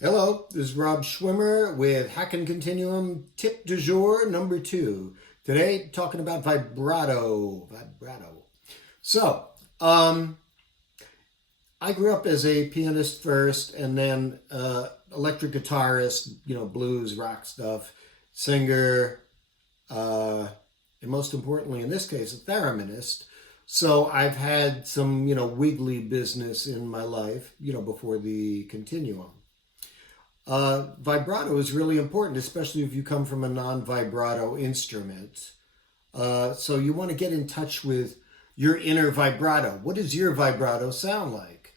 Hello, this is Rob Schwimmer with HAKEN Continuum tip du jour number 2. Today, talking about vibrato. So, I grew up as a pianist first and then electric guitarist, blues, rock stuff, singer, and most importantly in this case, a thereminist. So I've had some, wiggly business in my life, before the continuum. Vibrato is really important, especially if you come from a non-vibrato instrument. So you want to get in touch with your inner vibrato. What does your vibrato sound like?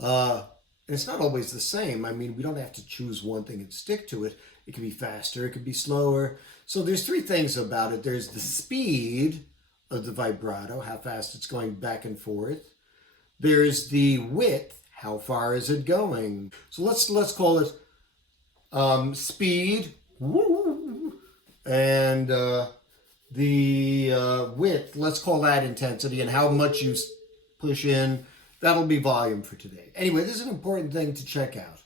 And it's not always the same. I mean, we don't have to choose one thing and stick to it. It can be faster, it can be slower. So there's 3 things about it. There's the speed of the vibrato, how fast it's going back and forth. There's the width, how far is it going? So let's call it speed, and the width, let's call that intensity, and how much you push in, that'll be volume for today. Anyway, this is an important thing to check out.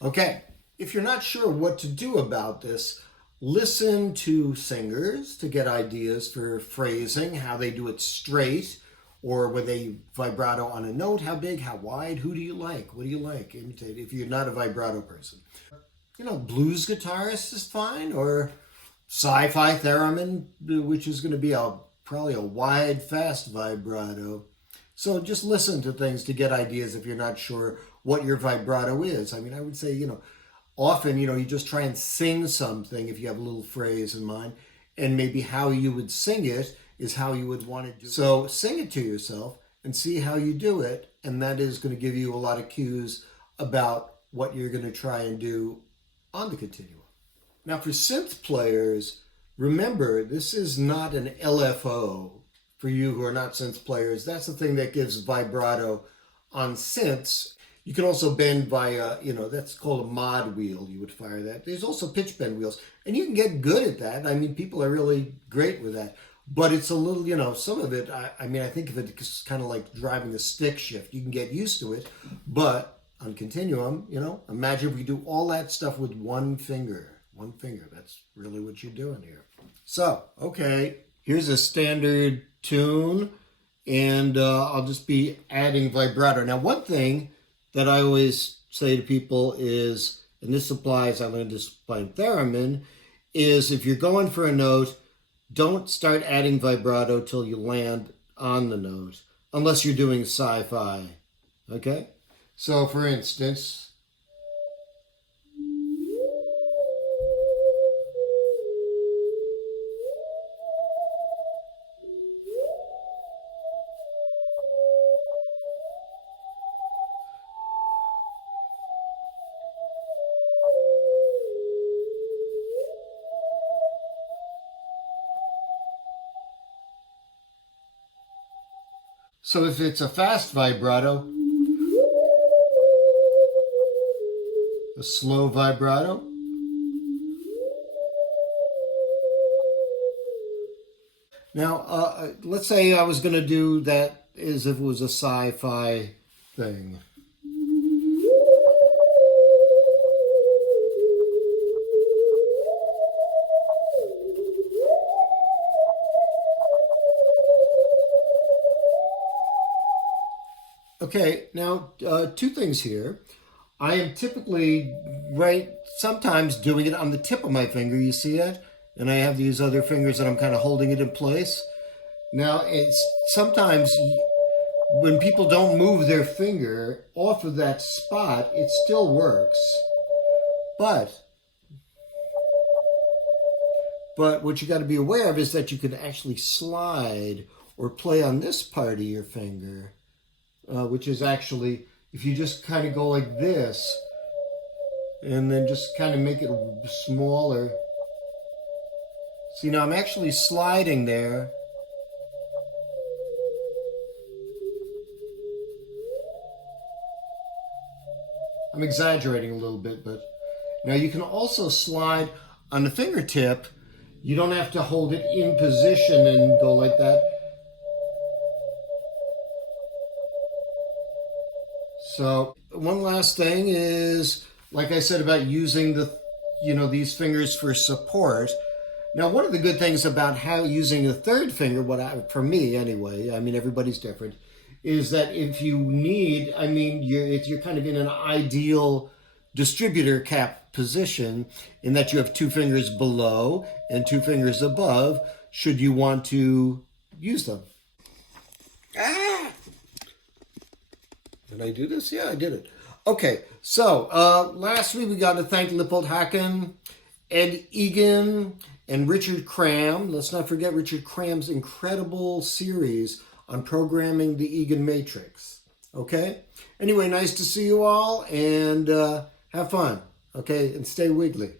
Okay, if you're not sure what to do about this, listen to singers to get ideas for phrasing, how they do it straight, or with a vibrato on a note, how big, how wide, who do you like, what do you like, imitate, if you're not a vibrato person. Blues guitarist is fine, or sci-fi theremin, which is going to be probably a wide, fast vibrato. So just listen to things to get ideas if you're not sure what your vibrato is. I mean, I would say, often, you just try and sing something if you have a little phrase in mind, and maybe how you would sing it is how you would want to do it. So sing it to yourself and see how you do it, and that is going to give you a lot of cues about what you're going to try and do on the continuum. Now for synth players, remember this is not an LFO. For you who are not synth players, that's the thing that gives vibrato on synths. You can also bend via, that's called a mod wheel. You would fire that. There's also pitch bend wheels, and you can get good at that. I mean, people are really great with that. But it's a little, some of it, I think of it as kind of like driving a stick shift. You can get used to it, but on continuum, imagine if we do all that stuff with one finger. One finger, that's really what you're doing here. So, okay, here's a standard tune, and I'll just be adding vibrato. Now, one thing that I always say to people is, and this applies, I learned this by theremin, is if you're going for a note, don't start adding vibrato till you land on the note, unless you're doing sci-fi, okay? So, for instance, so if it's a fast vibrato, a slow vibrato, now let's say I was going to do that as if it was a sci-fi thing. Okay, now 2 things here. I am typically, sometimes doing it on the tip of my finger, you see that? And I have these other fingers that I'm kind of holding it in place. Now, it's sometimes when people don't move their finger off of that spot, it still works. But what you got to be aware of is that you can actually slide or play on this part of your finger, which is actually, if you just kind of go like this, and then just kind of make it smaller. See, now I'm actually sliding there. I'm exaggerating a little bit, but now you can also slide on the fingertip. You don't have to hold it in position and go like that. So one last thing is like I said about using these fingers for support. Now, one of the good things about how using the third finger, for me anyway, I mean, everybody's different, is that if you need, I mean, you're kind of in an ideal distributor cap position in that you have two fingers below and two fingers above, should you want to use them. Ah! Did I do this? Yeah, I did it. Okay, so lastly, we got to thank Lippold Haken, Ed Egan, and Richard Cram. Let's not forget Richard Cram's incredible series on programming the Egan matrix. Okay? Anyway, nice to see you all, and have fun. Okay? And stay wiggly.